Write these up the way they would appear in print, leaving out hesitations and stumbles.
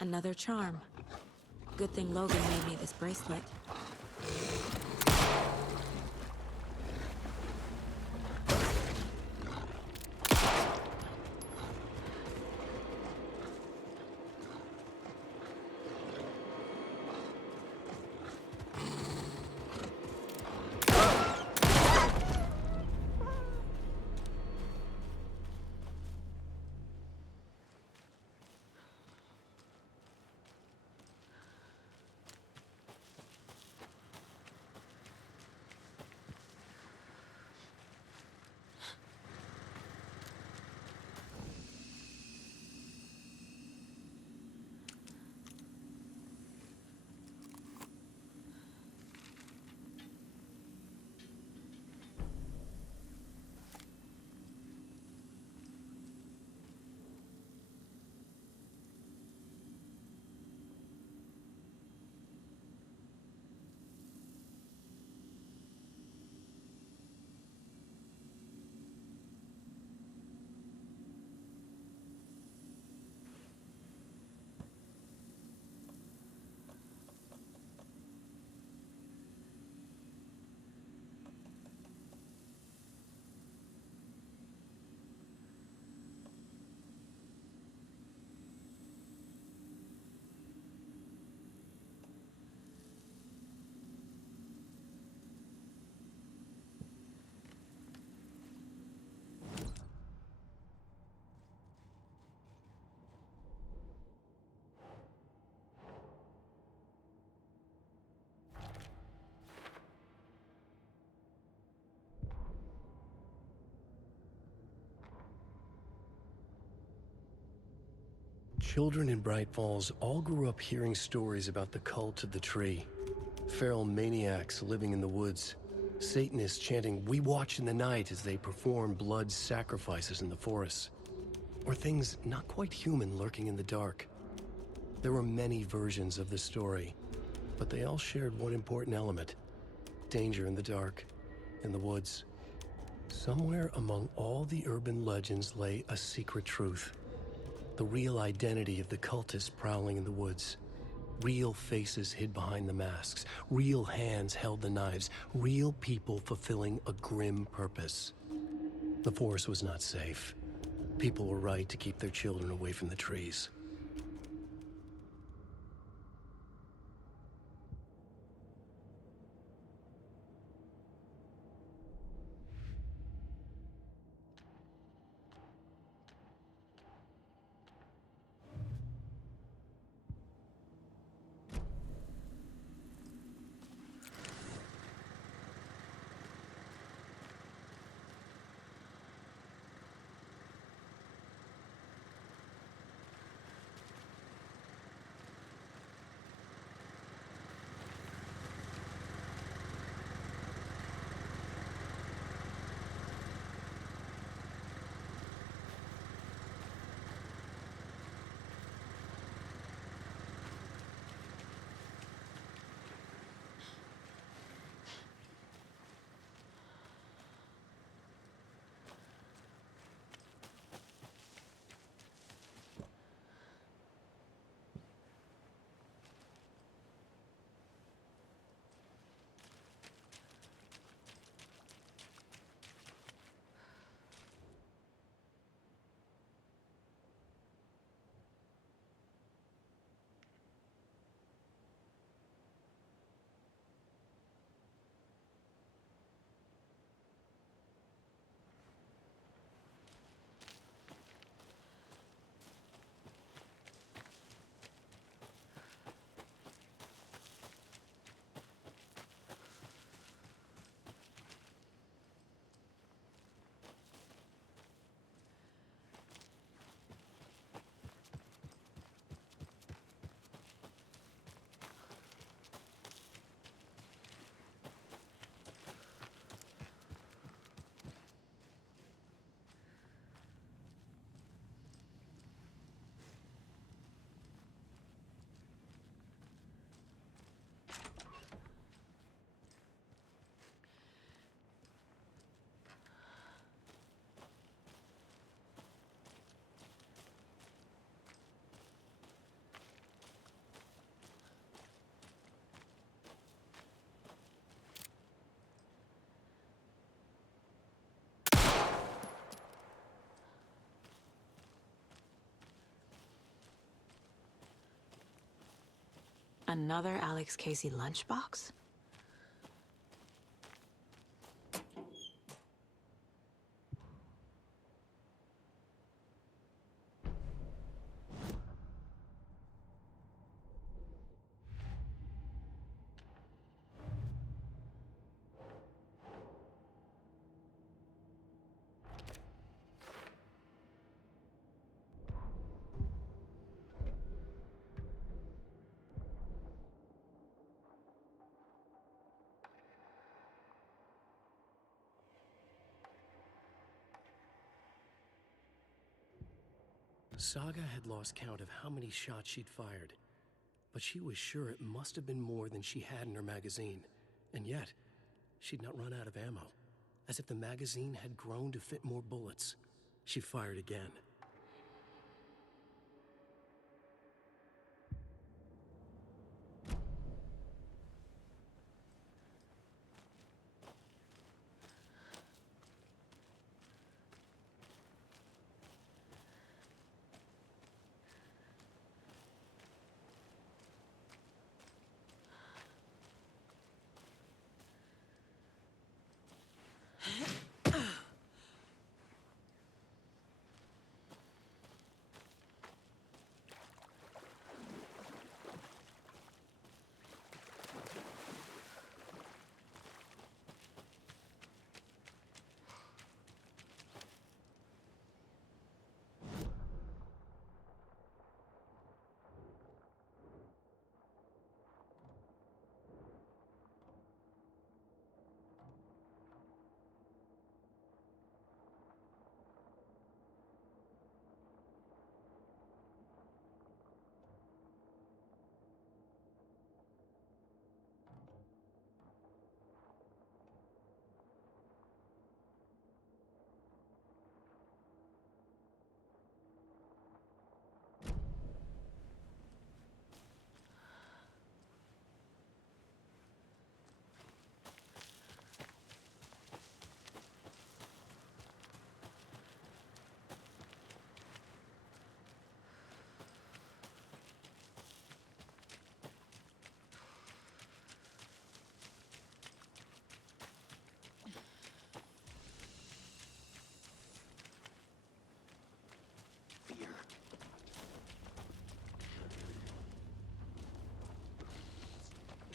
Another charm. Good thing Logan made me this bracelet. Children in Bright Falls all grew up hearing stories about the cult of the tree. Feral maniacs living in the woods. Satanists chanting, "We watch in the night," as they perform blood sacrifices in the forests. Or things not quite human lurking in the dark. There were many versions of the story, but they all shared one important element: danger in the dark, in the woods. Somewhere among all the urban legends lay a secret truth. The real identity of the cultists prowling in the woods. Real faces hid behind the masks. Real hands held the knives. Real people fulfilling a grim purpose. The forest was not safe. People were right to keep their children away from the trees. Another Alex Casey lunchbox? Saga had lost count of how many shots she'd fired, but she was sure it must have been more than she had in her magazine. And yet, she'd not run out of ammo. As if the magazine had grown to fit more bullets. She fired again.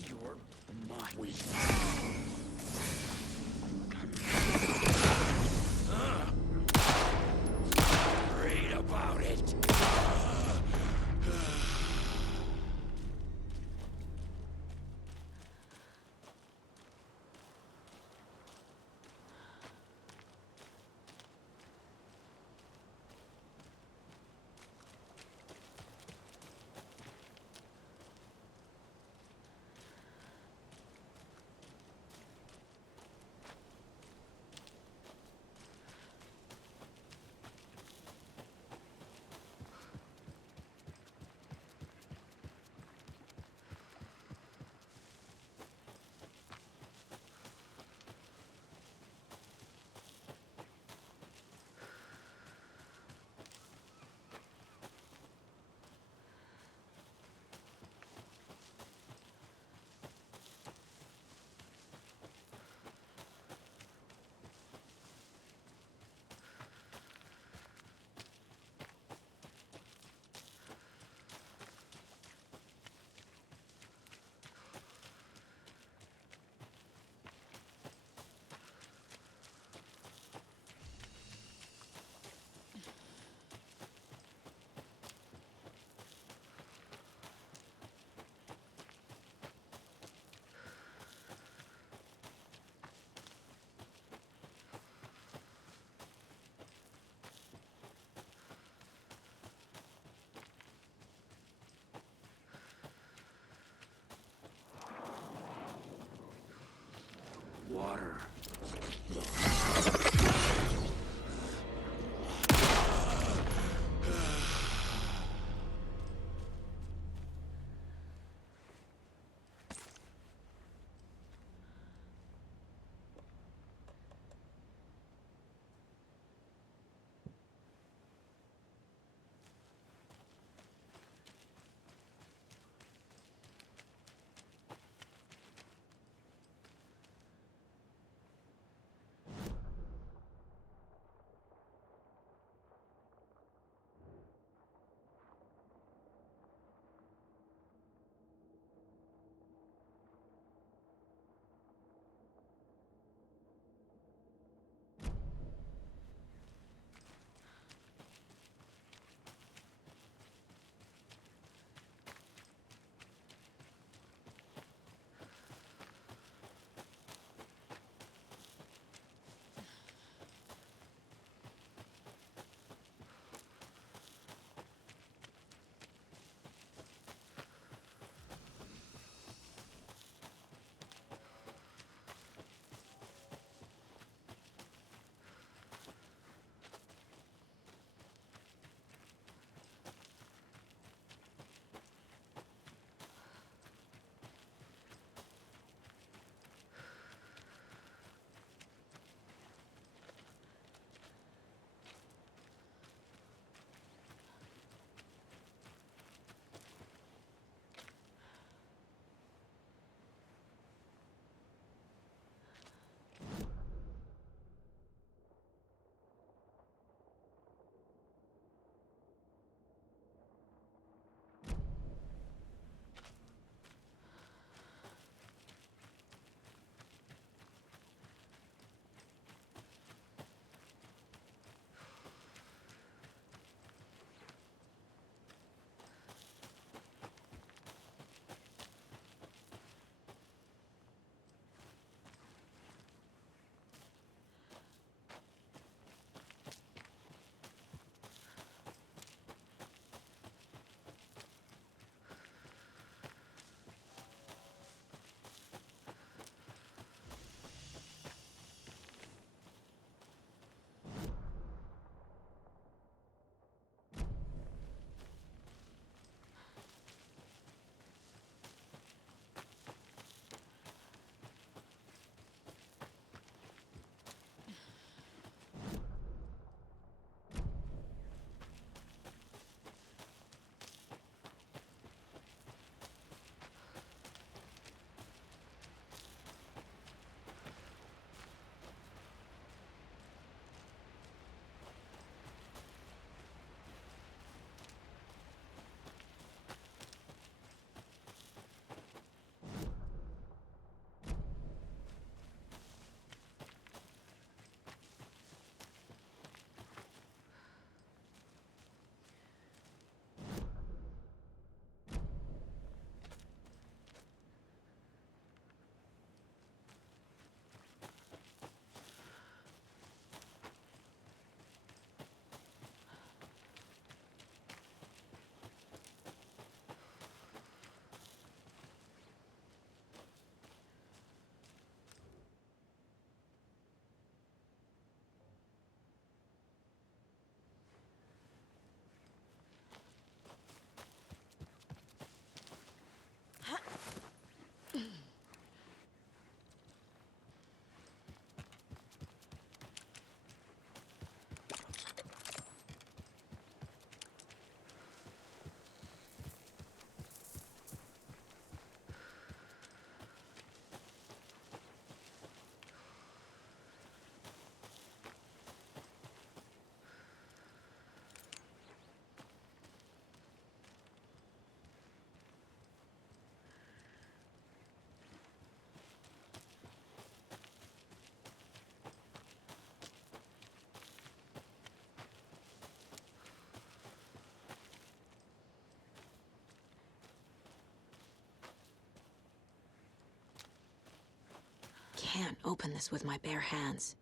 You're mine. Read about it. Water. can't open this with my bare hands.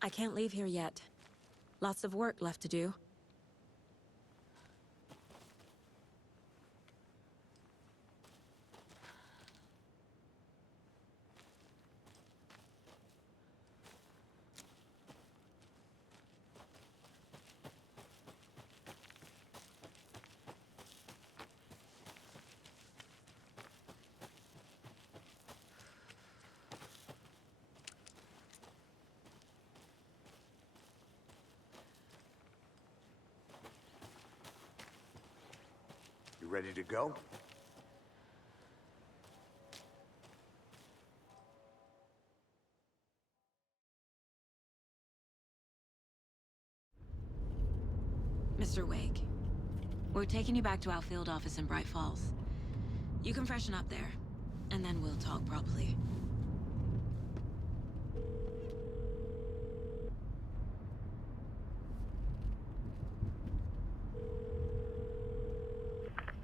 I can't leave here yet. Lots of work left to do. You ready to go? Mr. Wake, we're taking you back to our field office in Bright Falls. You can freshen up there, and then we'll talk properly.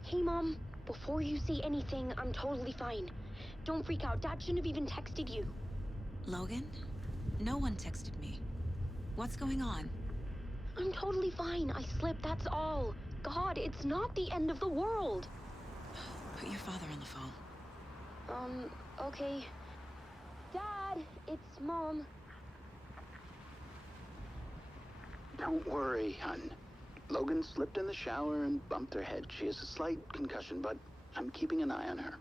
Hey, Mom. Before you say anything, I'm totally fine. Don't freak out. Dad shouldn't have even texted you. Logan? No one texted me. What's going on? I'm totally fine. I slipped, that's all. God, it's not the end of the world. Put your father on the phone. Okay. Dad, it's Mom. Don't worry, hon. Logan slipped in the shower and bumped her head. She has a slight concussion, but I'm keeping an eye on her.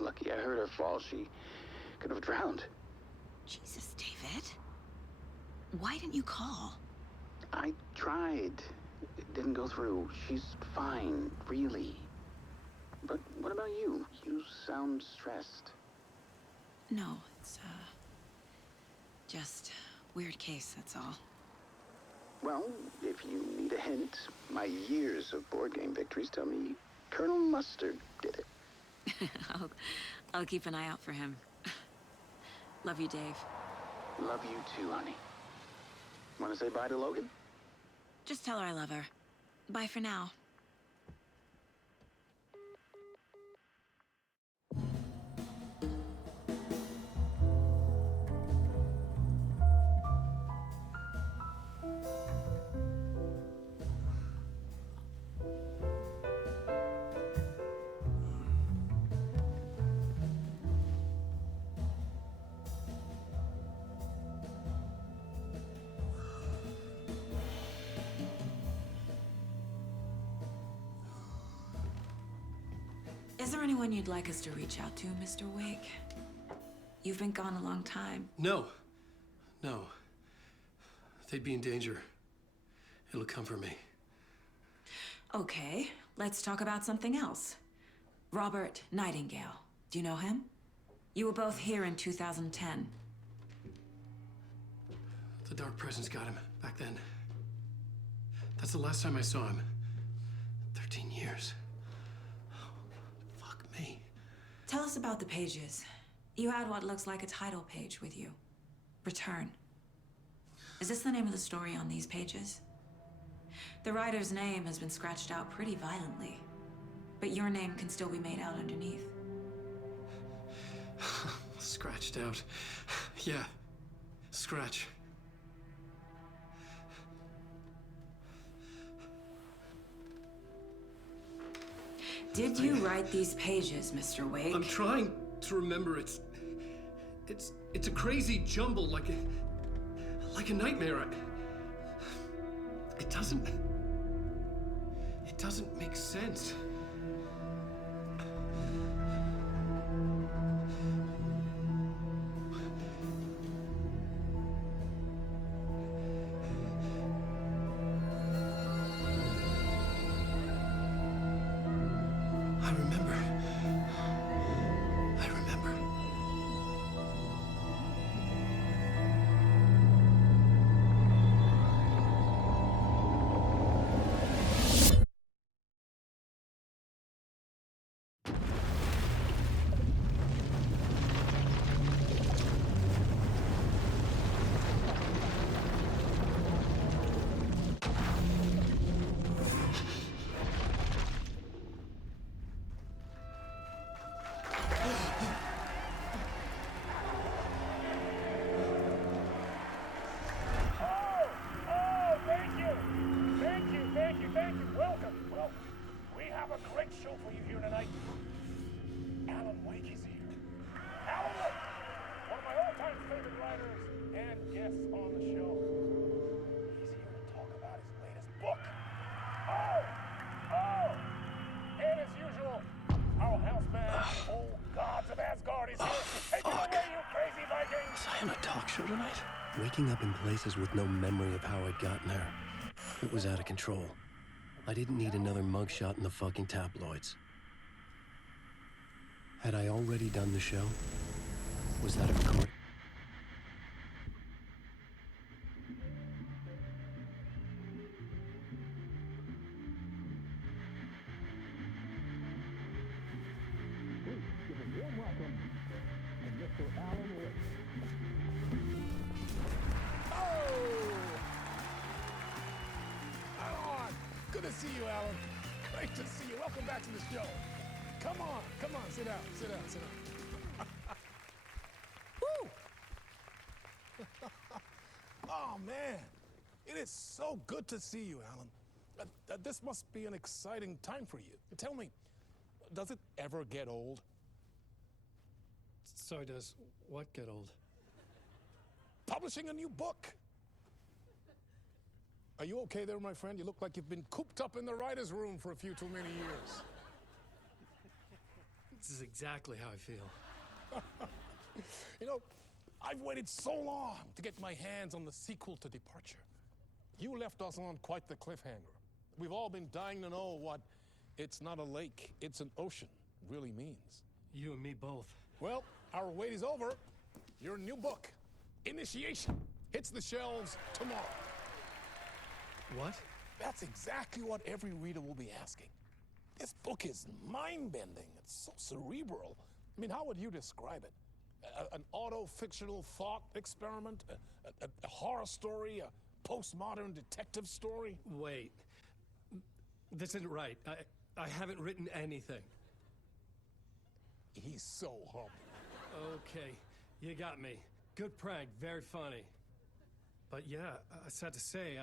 Lucky I heard her fall. She could have drowned. Jesus, David. Why didn't you call? I tried. It didn't go through. She's fine, really. But what about you? You sound stressed. No, it's, just weird case, that's all. Well, if you need a hint, my years of board game victories tell me Colonel Mustard did it. I'll keep an eye out for him. Love you, Dave. Love you too, honey. Want to say bye to Logan? Just tell her I love her. Bye for now. Is there anyone you'd like us to reach out to, Mr. Wake? You've been gone a long time. No. No. They'd be in danger. It'll come for me. Okay, let's talk about something else. Robert Nightingale. Do you know him? You were both here in 2010. The Dark Presence got him back then. That's the last time I saw him. 13 years. Fuck me. Tell us about the pages. You had what looks like a title page with you. Return. Is this the name of the story on these pages? The writer's name has been scratched out pretty violently, but your name can still be made out underneath. Scratched out. Yeah. Scratch. Did you write these pages, Mr. Wake? I'm trying to remember. It's a crazy jumble, like a nightmare. It doesn't make sense. I remember. Tonight? Waking up in places with no memory of how I'd gotten there. It was out of control. I didn't need another mugshot in the fucking tabloids. Had I already done the show? Was that a record? Good to see you, Alan. Great to see you. Welcome back to the show. Come on, sit down. Woo! Oh, man. It is so good to see you, Alan. This must be an exciting time for you. Tell me, does it ever get old? Sorry, does what get old? Publishing a new book. Are you okay there, my friend? You look like you've been cooped up in the writer's room for a few too many years. This is exactly how I feel. You know, I've waited so long to get my hands on the sequel to Departure. You left us on quite the cliffhanger. We've all been dying to know what "it's not a lake, it's an ocean" really means. You and me both. Well, our wait is over. Your new book, Initiation, hits the shelves tomorrow. What? That's exactly what every reader will be asking. This book is mind-bending. It's so cerebral. I mean, how would you describe it? An auto-fictional thought experiment? A horror story? A postmodern detective story? Wait. This isn't right. I haven't written anything. He's so humble. Okay, you got me. Good prank, very funny. But yeah, sad to say,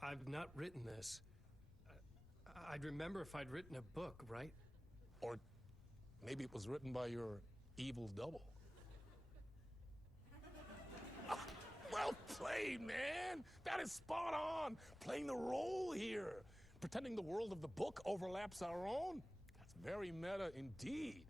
I've not written this. I'd remember if I'd written a book, right? Or maybe it was written by your evil double. Well played, man! That is spot on! Playing the role here. Pretending the world of the book overlaps our own. That's Very meta indeed.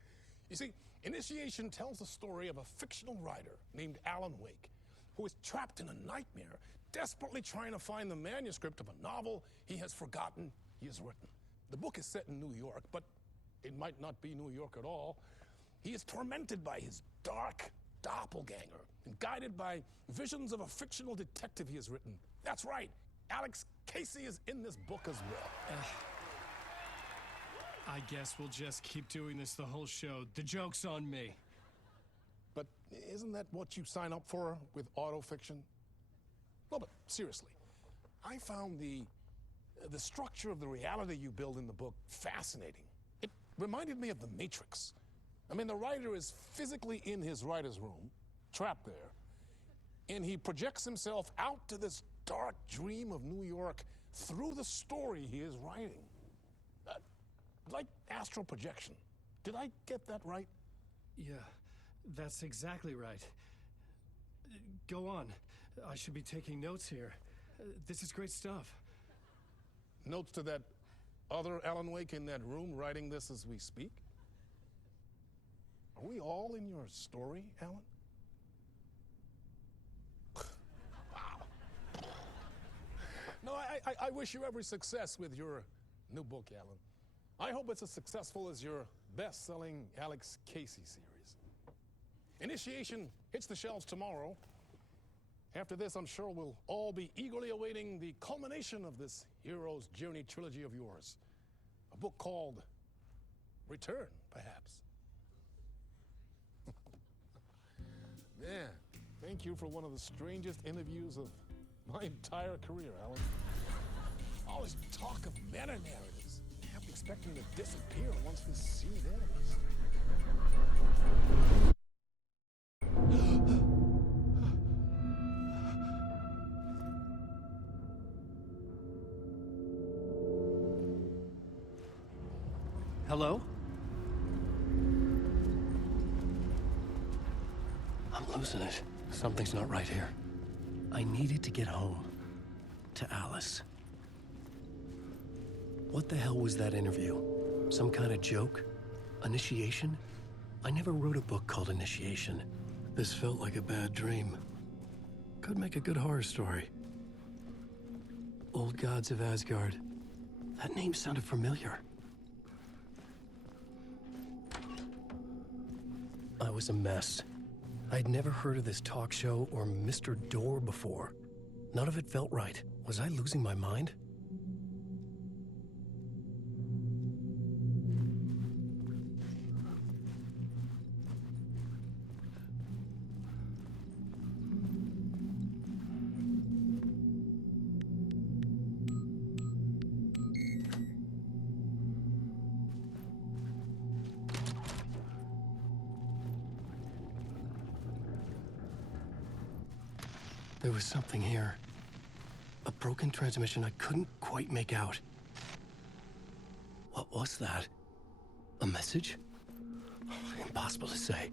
You see, Initiation tells the story of a fictional writer named Alan Wake, who is trapped in a nightmare, desperately trying to find the manuscript of a novel he has forgotten he has written. The book is set in New York, but it might not be New York at all. He is tormented by his dark doppelganger and guided by visions of a fictional detective he has written. That's right, Alex Casey is in this book as well. I guess we'll just keep doing this the whole show. The joke's on me. But isn't that what you sign up for with autofiction? No, but seriously, I found the structure of the reality you build in the book fascinating. It reminded me of The Matrix. I mean, the writer is physically in his writer's room, trapped there, and he projects himself out to this dark dream of New York through the story he is writing. Like astral projection. Did I get that right? Yeah, that's exactly right. Go on. I should be taking notes here. This is great stuff. Notes to that other Alan Wake in that room writing this as we speak? Are we all in your story, Alan? Wow. No, I wish you every success with your new book, Alan. I hope it's as successful as your best-selling Alex Casey series. Initiation hits the shelves tomorrow. After this, I'm sure we'll all be eagerly awaiting the culmination of this hero's journey trilogy of yours. A book called Return, perhaps. Man, thank you for one of the strangest interviews of my entire career, Alan. All this talk of meta-narratives. I'm expecting to disappear once this scene ends. Hello? I'm losing it. Something's not right here. I needed to get home. To Alice. What the hell was that interview? Some kind of joke? Initiation? I never wrote a book called Initiation. This felt like a bad dream. Could make a good horror story. Old Gods of Asgard. That name sounded familiar. I was a mess. I'd never heard of this talk show or Mr. Door before. None of it felt right. Was I losing my mind? There was something here. A broken transmission I couldn't quite make out. What was that? A message? Impossible to say.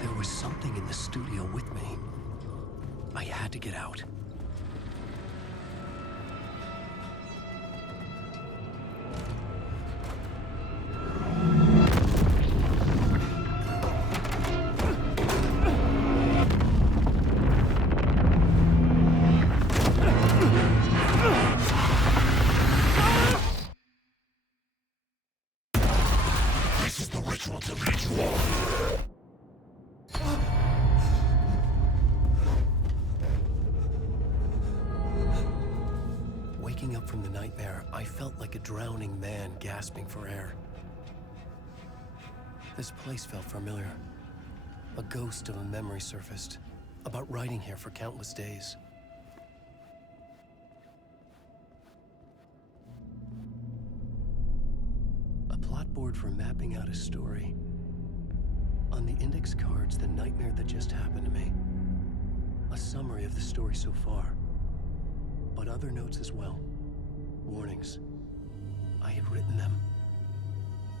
There was something in the studio with me. I had to get out. This is the ritual to lead you all. Waking up from the nightmare, I felt like a drowning man gasping for air. This place felt familiar. A ghost of a memory surfaced, about writing here for countless days. A plot board for mapping out a story. On the index cards the nightmare that just happened to me. A summary of the story so far. But other notes as well. Warnings. I had written them.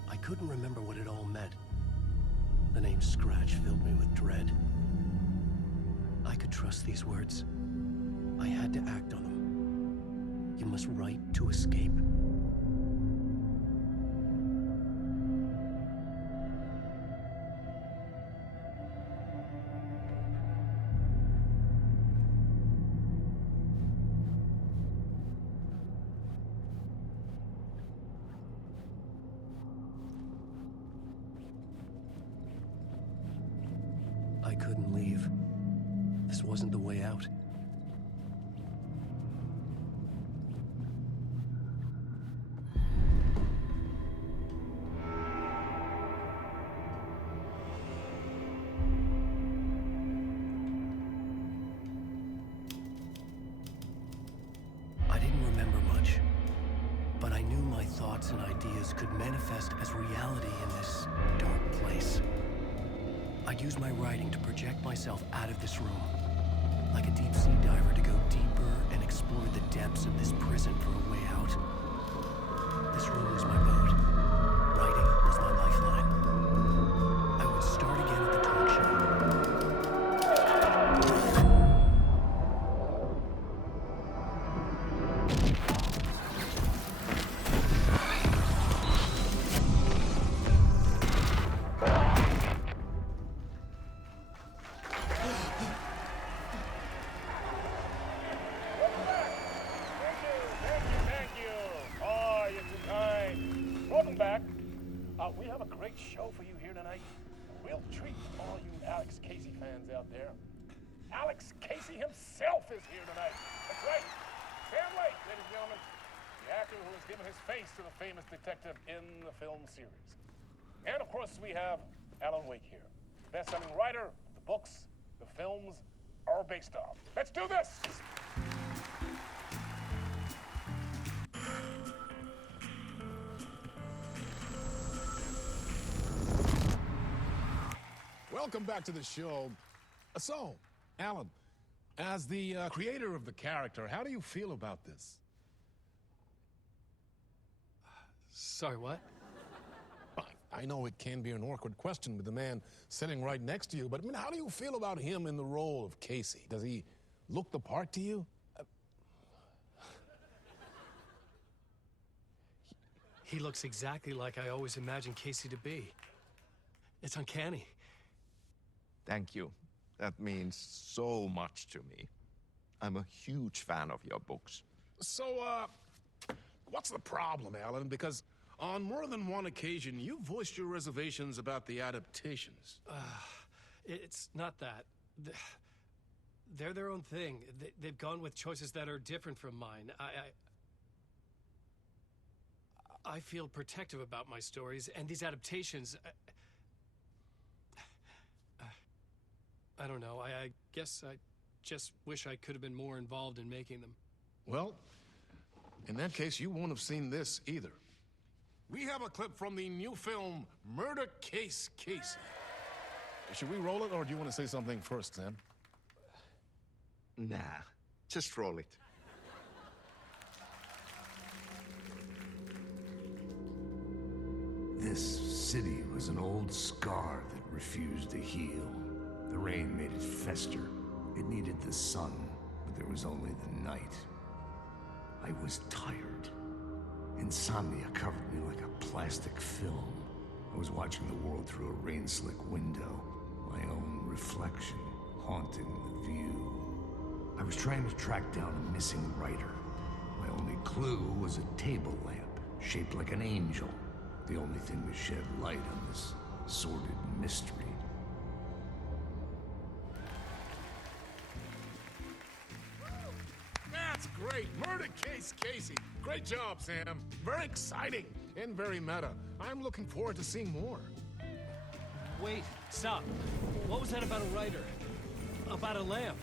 I couldn't remember what it all meant. The name Scratch filled me with dread. I could trust these words. I had to act on them. You must write to escape. I couldn't leave. This wasn't the way out. I didn't remember much, but I knew my thoughts and ideas could manifest as reality in this dark place. I'd use my writing to project myself out of this room, like a deep sea diver to go deeper and explore the depths of this prison for a way out. This room was my boat. Writing was my lifeline. I would start again at the talk show. We have a great show for you here tonight. A real treat for all you Alex Casey fans out there. Alex Casey himself is here tonight. That's right. Sam Lake, ladies and gentlemen, the actor who has given his face to the famous detective in the film series. And of course, we have Alan Wake here, best-selling writer of the books the films are based on. Let's do this! Welcome back to the show. So, Alan, as the creator of the character, how do you feel about this? Sorry, what? I know it can be an awkward question with the man sitting right next to you, but I mean, how do you feel about him in the role of Casey? Does he look the part to you? He looks exactly like I always imagined Casey to be. It's uncanny. Thank you. That means so much to me. I'm a huge fan of your books. So, what's the problem, Alan? Because on more than one occasion, you voiced your reservations about the adaptations. It's not that. They're their own thing. They've gone with choices that are different from mine. I feel protective about my stories, and these adaptations... I don't know. I guess I just wish I could have been more involved in making them. Well, in that case, you won't have seen this either. We have a clip from the new film, Murder Case Casey. Should we roll it, or do you want to say something first, Sam? Nah, just roll it. This city was an old scar that refused to heal. The rain made it fester. It needed the sun, but there was only the night. I was tired. Insomnia covered me like a plastic film. I was watching the world through a rain-slick window, my own reflection haunting the view. I was trying to track down a missing writer. My only clue was a table lamp, shaped like an angel. The only thing to shed light on this sordid mystery. That's great! Murder Case Casey! Great job, Sam. Very exciting and very meta. I'm looking forward to seeing more. Wait, stop. What was that about a writer? About a lamp?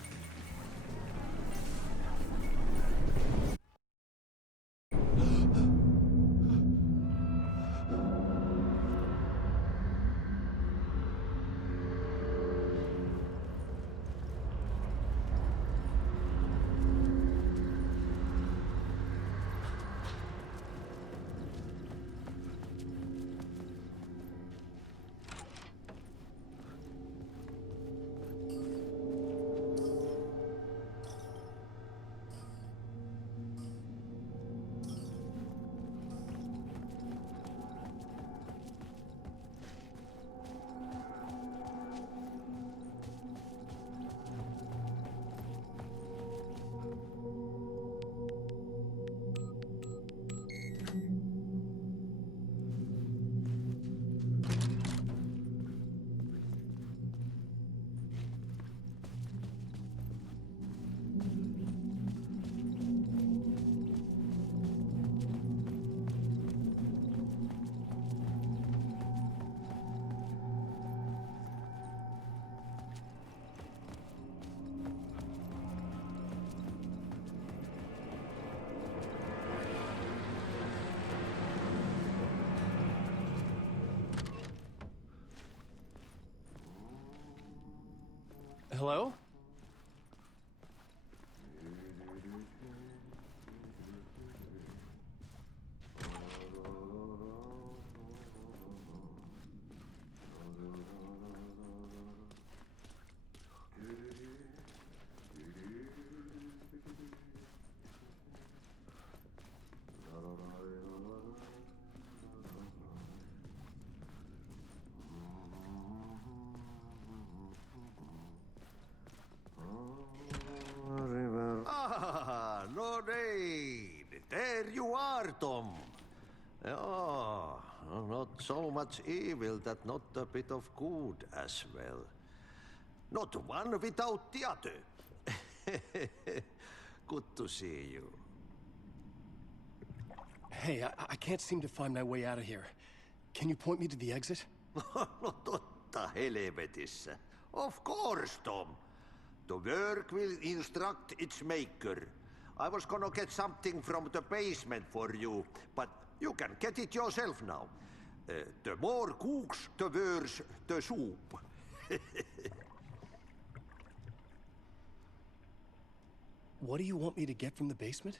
Hello? No need. There you are, Tom. Oh, not so much evil that not a bit of good as well. Not one without the other. Good to see you. Hey, I can't seem to find my way out of here. Can you point me to the exit? No totta helvetissä. Of course, Tom. The work will instruct its maker. I was gonna get something from the basement for you, but you can get it yourself now. The more cooks, the worse the soup. What do you want me to get from the basement?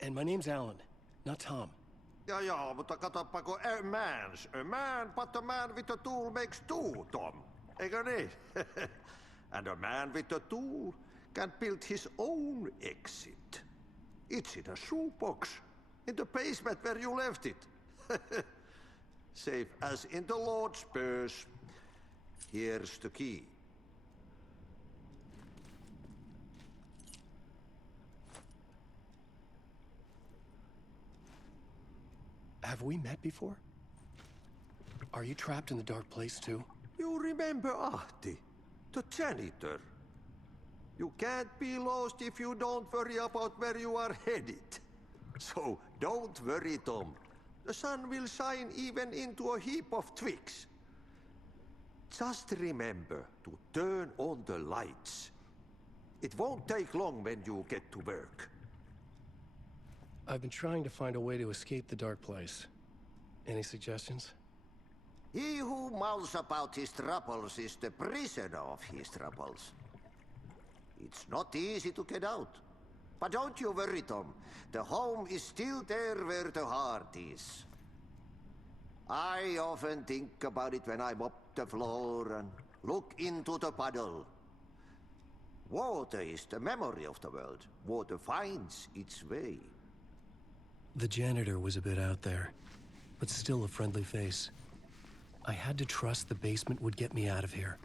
And my name's Alan, not Tom. Ja, mutta katoppa kun a man, but a man with a tool makes two, Tom. Eikö niin? And a man with a tool can build his own exit. It's in a shoebox, in the basement where you left it. Safe as in the Lord's purse. Here's the key. Have we met before? Are you trapped in the dark place too? You remember Ahti, the janitor. You can't be lost if you don't worry about where you are headed. So don't worry, Tom. The sun will shine even into a heap of twigs. Just remember to turn on the lights. It won't take long when you get to work. I've been trying to find a way to escape the dark place. Any suggestions? He who mouths about his troubles is the prisoner of his troubles. It's not easy to get out. But don't you worry, Tom. The home is still there where the heart is. I often think about it when I mop the floor and look into the puddle. Water is the memory of the world. Water finds its way. The janitor was a bit out there, but still a friendly face. I had to trust the basement would get me out of here.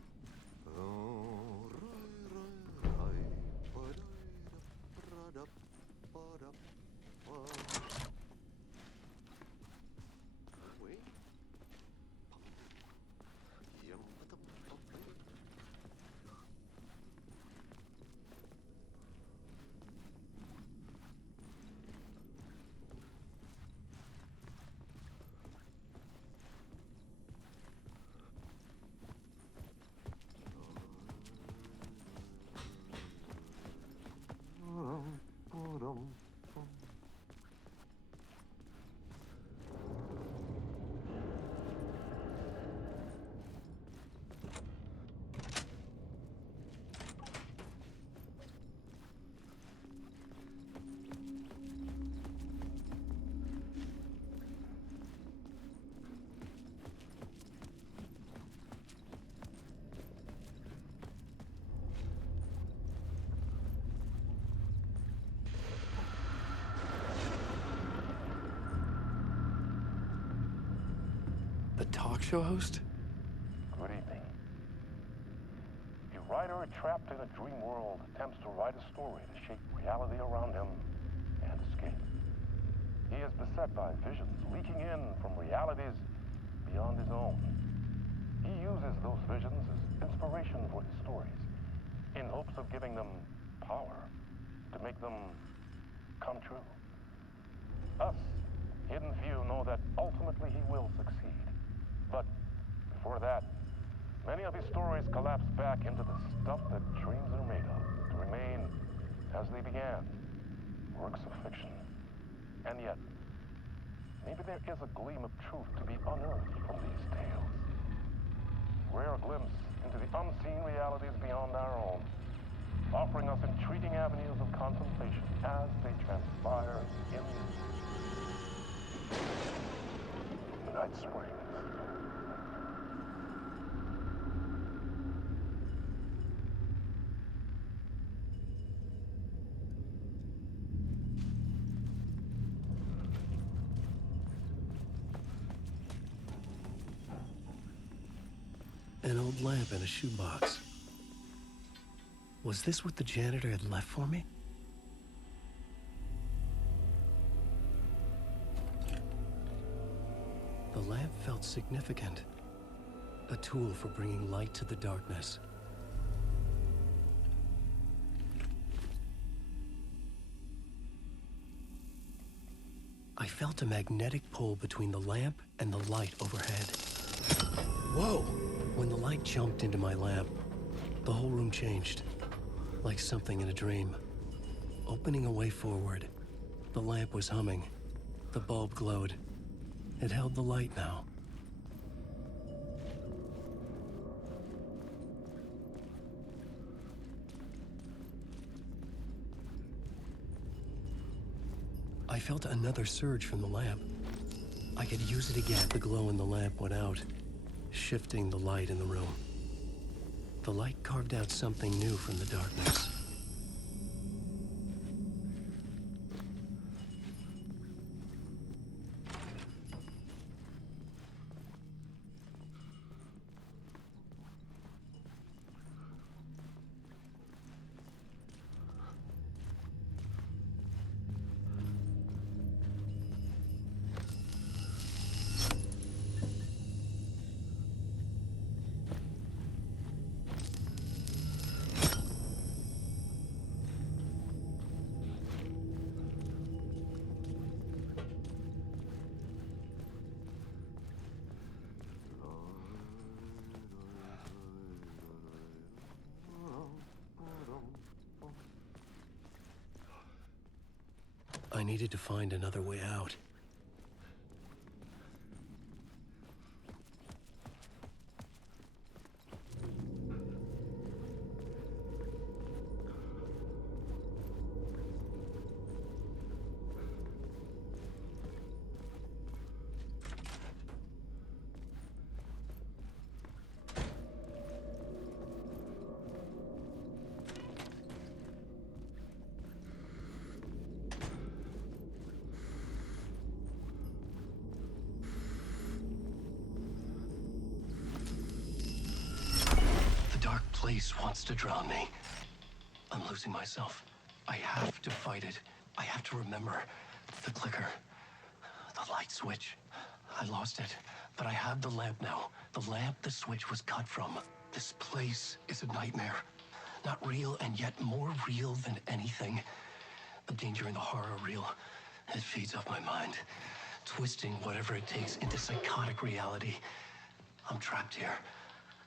The talk show host? Good evening. A writer trapped in a dream world attempts to write a story to shape reality around him and escape. He is beset by visions leaking in from realities beyond his own. He uses those visions as inspiration for his stories, in hopes of giving them power, to make them come true. Us, Hidden Few, know that ultimately he will succeed. But before that, many of his stories collapse back into the stuff that dreams are made of, to remain as they began, works of fiction. And yet, maybe there is a gleam of truth to be unearthed from these tales. Rare glimpse into the unseen realities beyond our own, offering us intriguing avenues of contemplation as they transpire in Night Springs. An old lamp in a shoebox. Was this what the janitor had left for me? The lamp felt significant. A tool for bringing light to the darkness. I felt a magnetic pull between the lamp and the light overhead. Whoa! When the light jumped into my lamp, the whole room changed, like something in a dream. Opening a way forward, the lamp was humming. The bulb glowed. It held the light now. I felt another surge from the lamp. I could use it again. The glow in the lamp went out, shifting the light in the room. The light carved out something new from the darkness. I needed to find another way out. Place wants to drown me. I'm losing myself. I have to fight it. I have to remember the clicker, the light switch. I lost it, but I have the lamp now. The lamp the switch was cut from. This place is a nightmare. Not real, and yet more real than anything. The danger and the horror are real. It feeds off my mind, twisting whatever it takes into psychotic reality. I'm trapped here.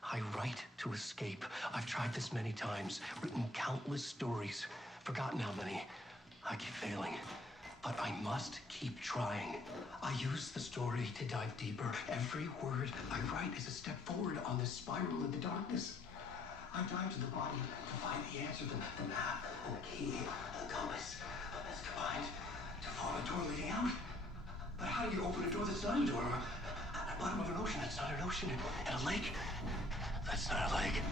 I write to escape. I've tried this many times, written countless stories, forgotten how many. I keep failing, but I must keep trying. I use the story to dive deeper. Every word I write is a step forward on this spiral in the darkness. I dive to the body to find the answer, the map, and the key, the compass. That's combined to form a door leading out. But how do you open a door that's not a door? At the bottom of an ocean that's not an ocean, and a lake that's not a lake.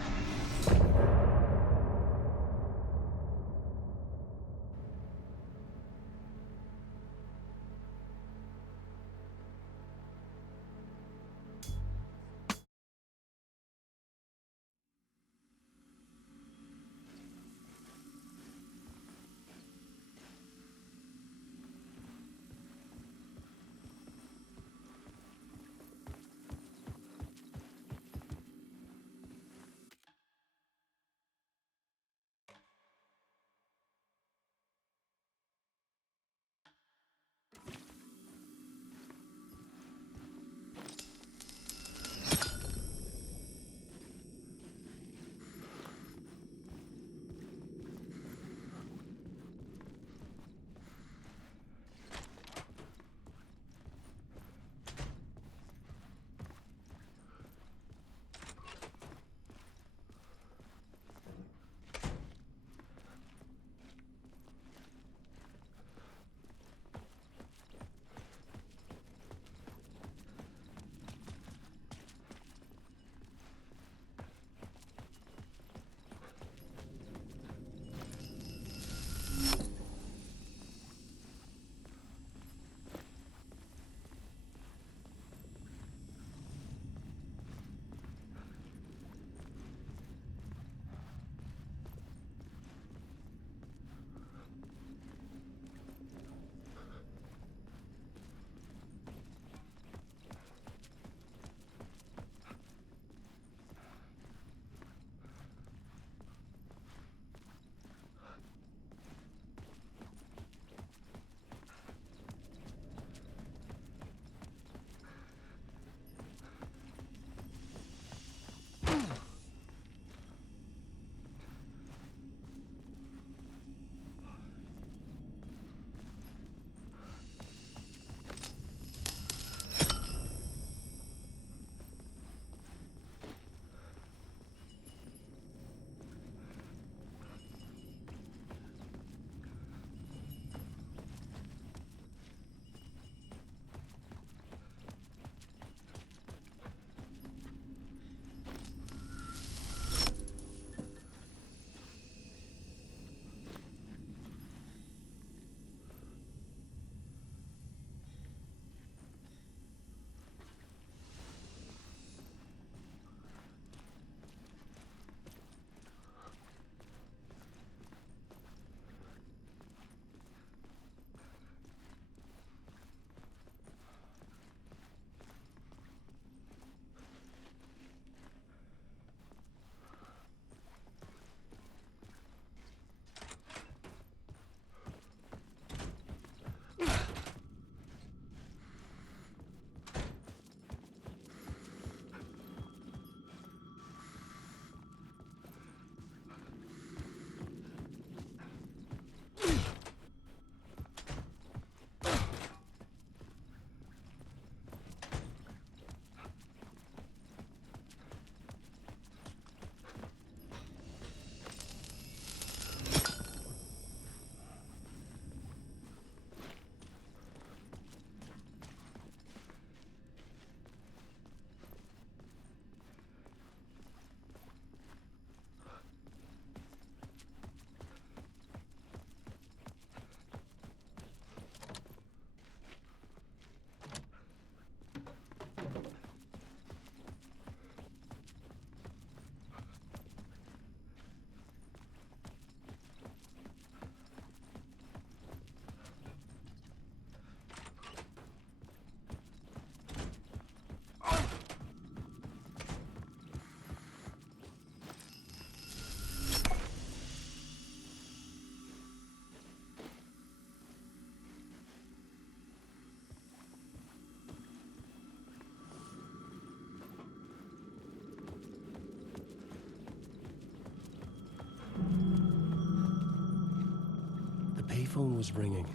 phone was ringing.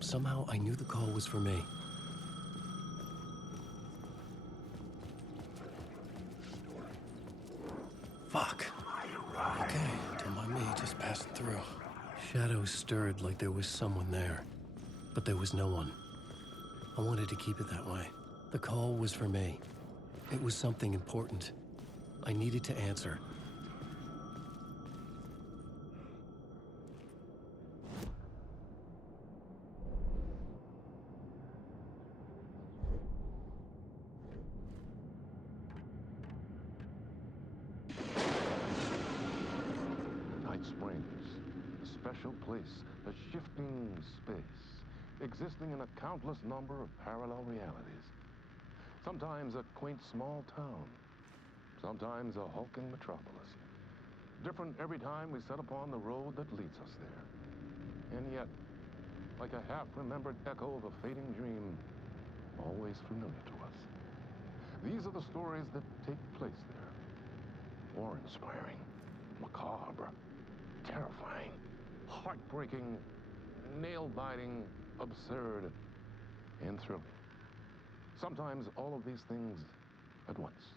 Somehow I knew the call was for me. Fuck. Okay, don't mind me, just passing through. Shadows stirred like there was someone there, but there was no one. I wanted to keep it that way. The call was for me. It was something important. I needed to answer. Night Springs, a special place, a shifting space, existing in a countless number of parallel realities. Sometimes a quaint small town, sometimes a hulking metropolis. Different every time we set upon the road that leads us there. And yet, like a half-remembered echo of a fading dream, always familiar to us. These are the stories that take place there. Awe-inspiring, macabre, terrifying, heartbreaking, nail-biting, absurd, and thrilling. Sometimes all of these things at once.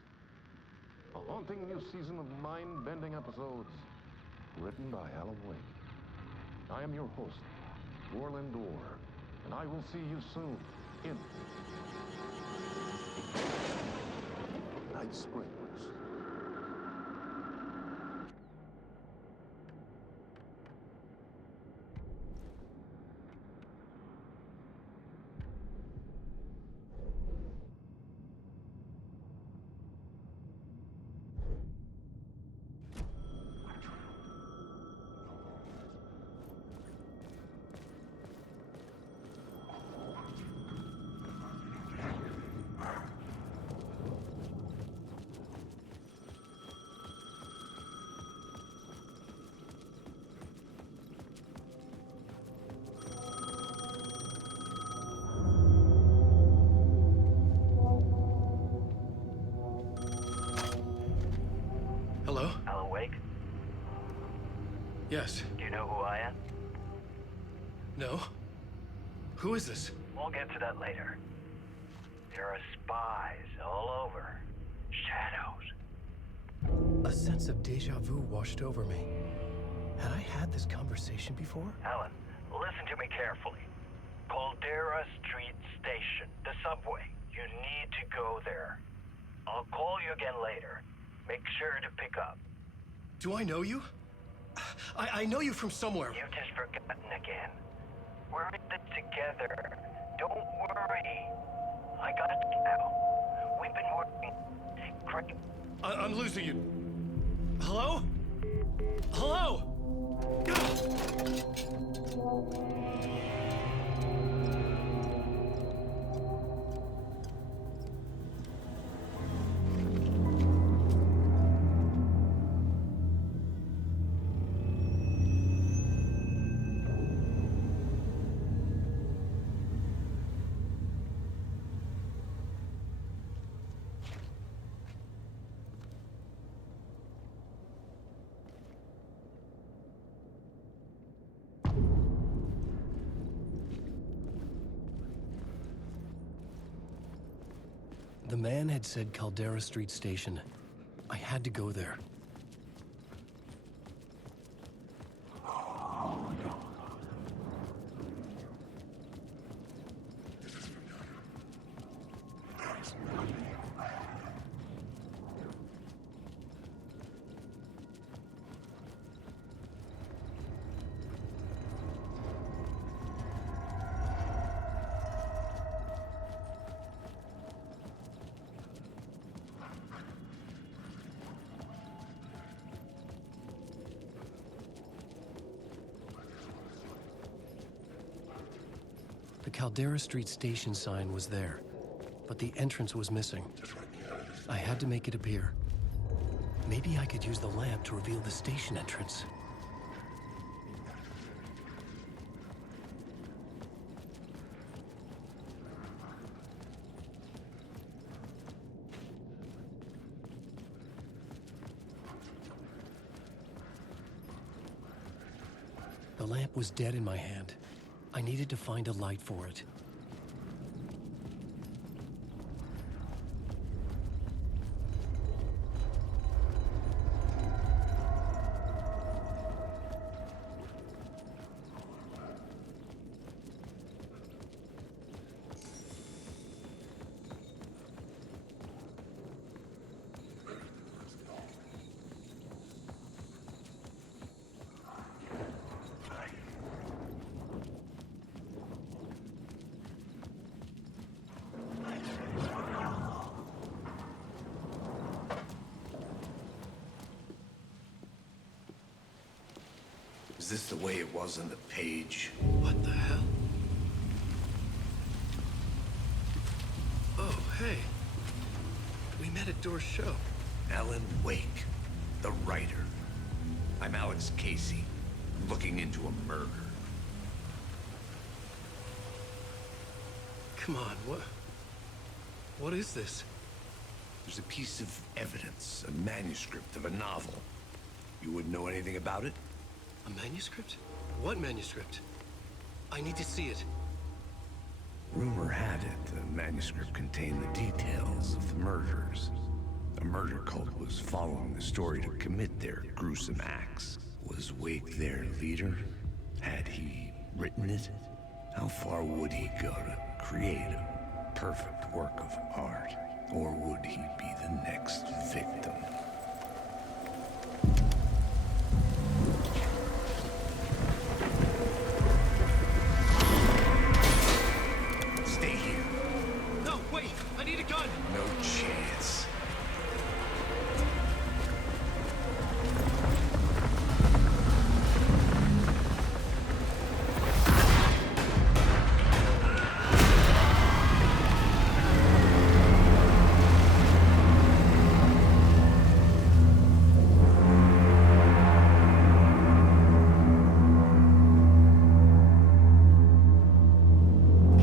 A haunting new season of mind-bending episodes written by Alan Wake. I am your host, Orland Orr, and I will see you soon in Night Springs. Hello? Alan Wake? Yes. Do you know who I am? No? Who is this? We'll get to that later. There are spies all over. Shadows. A sense of deja vu washed over me. Had I had this conversation before? Alan, listen to me carefully. Caldera Street Station, the subway. You need to go there. I'll call you again later. Make sure to pick up. Do I know you? I know you from somewhere. You've just forgotten again. We're in this together. Don't worry. I got you now. We've been working great. I'm losing you. Hello? Hello? The man had said Caldera Street Station. I had to go there. The Caldera Street Station sign was there, but the entrance was missing. I had to make it appear. Maybe I could use the lamp to reveal the station entrance. The The lamp was dead in my hand. I needed to find a light for it. Is this the way it was on the page? What the hell? Oh, hey. We met at Door's show. Alan Wake, the writer. I'm Alex Casey, looking into a murder. Come on, what is this? There's a piece of evidence, a manuscript of a novel. You wouldn't know anything about it? A manuscript? What manuscript? I need to see it. Rumor had it the manuscript contained the details of the murders. A murder cult was following the story to commit their gruesome acts. Was Wake their leader? Had he written it? How far would he go to create a perfect work of art? Or would he be the next victim? Stay here. No, wait! I need a gun! No chance.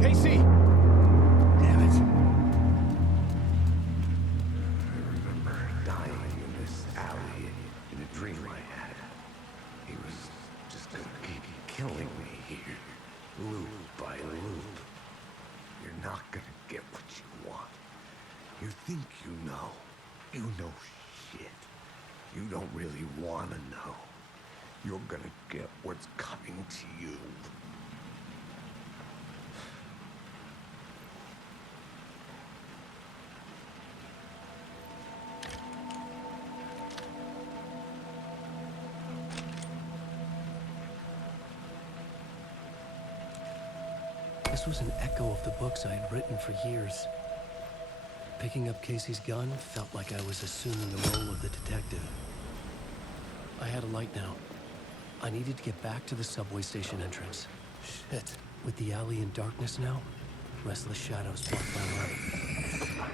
Casey! Damn it. I remember dying in this alley in a dream I had. He was just gonna keep killing me here, loop by loop. You're not gonna get what you want. You think you know. You know shit. You don't really wanna know. You're gonna get what's coming to you. This was an echo of the books I had written for years. Picking up Casey's gun felt like I was assuming the role of the detective. I had a light now. I needed to get back to the subway station entrance. Shit. With the alley in darkness now, restless shadows blocked my way.